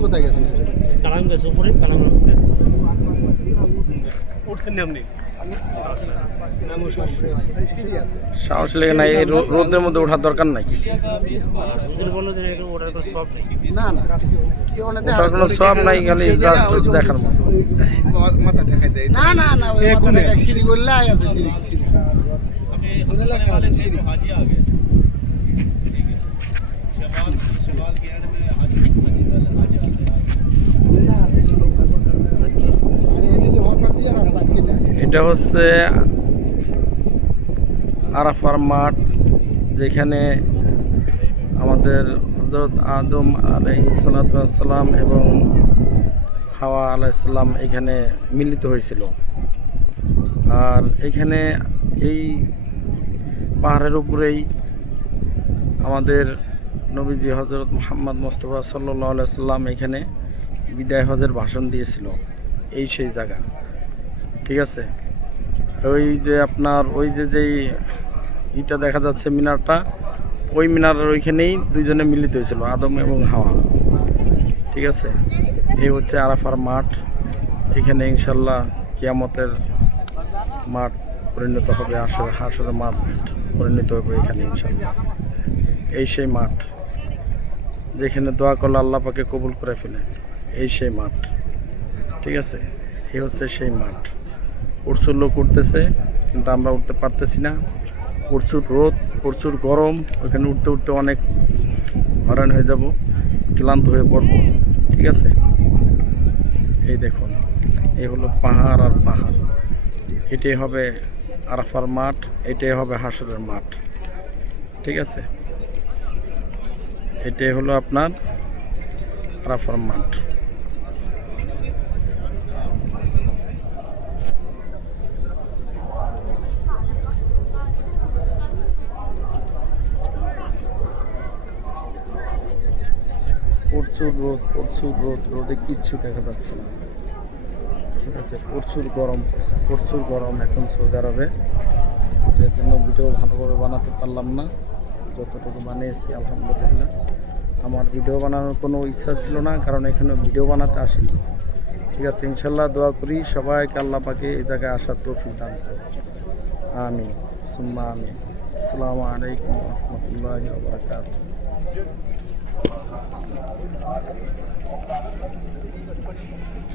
কোথায় গেছেন? কালাম গাছ উপরে কালাম গাছ উঠছেন না আপনি? সাহস লেগে নাই, এই রোদের মধ্যে ওঠার দরকার নাই। বললো যে ওটার কোনো সব নেই। না না কি অনেক ওটার কোনো সব নাই, খালি জাস্ট দেখার মতো। মাথা ঠেকাই দেয়। না না না ওই মাথা ঠেকাই সিঁড়ি বললে আছে সিঁড়ি সিঁড়ি। ওই লেখা আছে সিঁড়ি। এটা হচ্ছে আরাফার মাঠ, যেখানে আমাদের হযরত আদম আলাইহিসসালাম এবং হাওয়া আলাইহিসসালাম এখানে মিলিত হয়েছিল। আর এখানে এই পাহাড়ের উপরেই আমাদের নবীজি হযরত মুহাম্মদ মুস্তাফা সাল্লাল্লাহু আলাইহি সাল্লাম এখানে বিদায় হজের ভাষণ দিয়েছিল। এই সেই জায়গা, ঠিক আছে। ওই যে আপনার ওই যেই ইটা দেখা যাচ্ছে মিনারটা, ওই মিনারের ওইখানেই দুইজনে মিলিত হয়েছিল, আদম এবং হাওয়া, ঠিক আছে। এই হচ্ছে আরাফার মাঠ। এখানে ইনশাল্লাহ কিয়ামতের মাঠ পরিণত হবে, হাসরের মাঠ পরিণত হবে এখানে ইনশাল্লাহ। এই সেই মাঠ যেখানে দোয়া করলে আল্লাহ পাকে কবুল করে ফেলে, এই সেই মাঠ, ঠিক আছে। এই হচ্ছে সেই মাঠ। প্রচুর লোক উঠতেছে, কিন্তু আমরা উঠতে পারতেছি না। প্রচুর রোদ, প্রচুর গরম। ওইখানে উঠতে উঠতে অনেক হয়রান হয়ে যাব, ক্লান্ত হয়ে পড়ব, ঠিক আছে। এই দেখুন, এই হলো পাহাড় আর পাহাড়। এটাই হবে আরাফার মাঠ, এটাই হবে হাসরের মাঠ, ঠিক আছে। এটাই হলো আপনার আরাফার মাঠ। প্রচুর রোদ, প্রচুর রোদ, রোদে কিচ্ছু দেখা যাচ্ছে না, ঠিক আছে। প্রচুর গরম পড়ছে, প্রচুর গরম এখন সৌদি আরবে। এর জন্য ভিডিও ভালোভাবে বানাতে পারলাম না, যতটুকু বানিয়েছি আলহামদুলিল্লাহ। আমার ভিডিও বানানোর কোনো ইচ্ছা ছিল না, কারণ এখানে ভিডিও বানাতে আসিনি, ঠিক আছে। ইনশাল্লাহ দোয়া করি সবাইকে আল্লাহ পাকে এই জায়গায় আসার তৌফিক দান করে। আমিন সুম্মা আমিন। আসসালামু আলাইকুম ওয়া রাহমাতুল্লাহি ওয়া বারাকাতুহু।